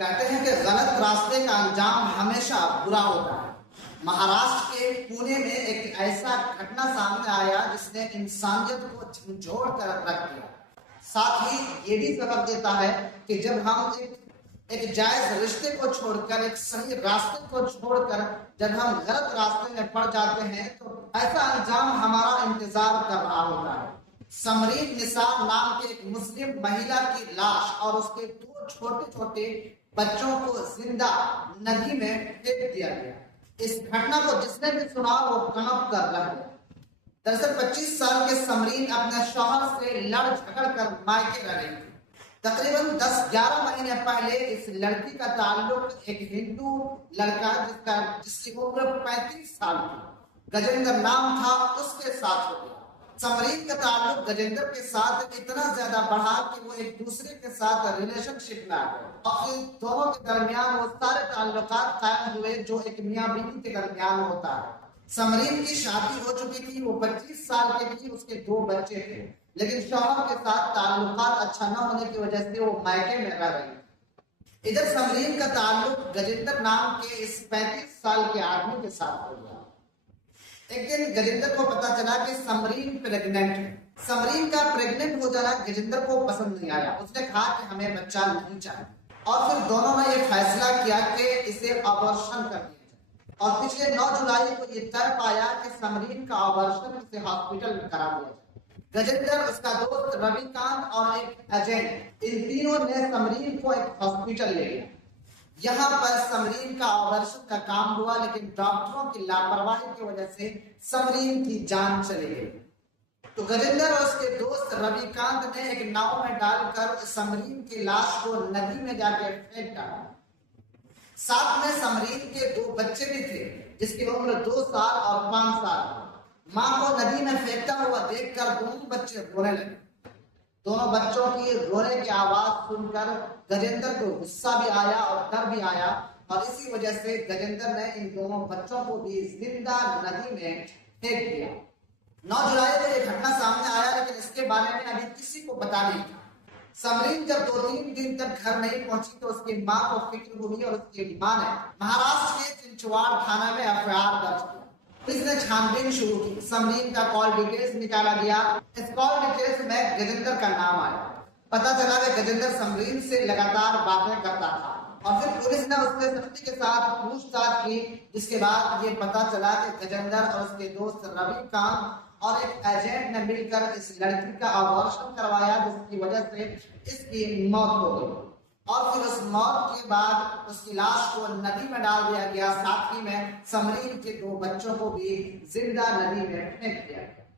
कहते हैं कि गलत रास्ते का अंजाम हमेशा बुरा होता है। महाराष्ट्र के पुणे में एक ऐसा घटना सामने आया जिसने इंसानियत को झंझोड़ कर रख दिया। साथ ही ये भी सबक देता है कि जब हम एक जायज रिश्ते को छोड़कर, एक सही रास्ते को छोड़कर जब हम गलत रास्ते में पड़ जाते हैं तो ऐसा अंजाम हमारा इंतजार कर रहा होता है। समरीन निसार नाम के एक मुस्लिम महिला की लाश और उसके 2 छोटे छोटे बच्चों को जिंदा नदी में फेंक दिया गया। इस घटना को जिसने भी सुना वो कनप कर रह गया। दरअसल 25 साल के समरीन अपने शौहर से लड़ झगड़ कर मायके रह रही थी। तकरीबन 10-11 महीने पहले इस लड़की का ताल्लुक एक हिंदू लड़का जिसकी उम्र 35 साल थी, गजेंद्र नाम था, उसके साथ हो गया। समरीन का ताल्लुक गजेंद्र के साथ इतना ज्यादा बढ़ा कि वो एक दूसरे के साथ रिलेशनशिप में आ गए और फिर दोनों के दरमियान वो सारे ताल्लुकात कायम हुए जो एक मियां बीवी के दरमियान होता है। समरीन की शादी हो चुकी थी, वो 25 साल की थी, उसके 2 बच्चे थे, लेकिन शौहर के साथ ताल्लुकात अच्छा न होने की वजह से वो मायके में रह रही। इधर समरीन का ताल्लुक गजेंद्र नाम के इस 35 साल के आदमी के साथ हो गया। एक दिन गजेंद्र को पता चला कि समरीन प्रेग्नेंट है। समरीन का प्रेग्नेंट हो जाना गजेंद्र को पसंद नहीं आया। उसने कहा कि हमें बच्चा नहीं चाहिए और फिर दोनों ने ये फैसला किया कि इसे अबॉर्शन कर दिया जाए। और पिछले 9 जुलाई को ये तय पाया कि समरीन का अबॉर्शन इसे हॉस्पिटल में करा दिया जाए। गजेंद्र, उसका दोस्त रविकांत और एक एजेंट, इन तीनों ने समरीन को एक हॉस्पिटल ले गया। यहाँ पर समरीन का अबॉर्शन का काम हुआ, लेकिन डॉक्टरों की लापरवाही की वजह से समरीन की जान चली गई। तो गजेंद्र और उसके दोस्त रविकांत ने एक नाव में डालकर समरीन की लाश को नदी में जाके फेंक डाला। साथ में समरीन के 2 बच्चे भी थे, जिसकी उम्र 2 साल और 5 साल। मां को नदी में फेंकता हुआ देखकर दोनों बच्चे रोने लगे। दोनों बच्चों की रोने की आवाज सुनकर गजेंद्र को गुस्सा भी आया और डर भी आया और इसी वजह से गजेंद्र ने इन दोनों बच्चों को भी जिंदा नदी में फेंक दिया। 9 जुलाई को यह घटना सामने आया, लेकिन इसके बारे में अभी किसी को पता नहीं था। समरीन जब 2-3 दिन तक घर नहीं पहुंची तो उसकी मां को फिक्र हुई और उसकी मां ने महाराष्ट्र के चिंचवाड़ थाना में एफआईआर दर्ज किया। पुलिस ने छानबीन शुरू की। समरीन का कॉल डिटेल्स निकाला गया। इस कॉल डिटेल्स में गजेंद्र का नाम आया। पता चला कि गजेंद्र समरीन से लगातार बातें करता था और फिर पुलिस ने उससे सख्ती के साथ पूछताछ की, जिसके बाद ये पता चला कि गजेंद्र और उसके दोस्त रविकांत और एक एजेंट ने मिलकर इस लड़की का अबॉर्शन करवाया, जिसकी वजह से इसकी मौत हो गई। और फिर उस मौत के बाद उसकी लाश को नदी में डाल दिया गया। साथ ही में समरीन के 2 बच्चों को भी जिंदा नदी में फेंक दिया गया।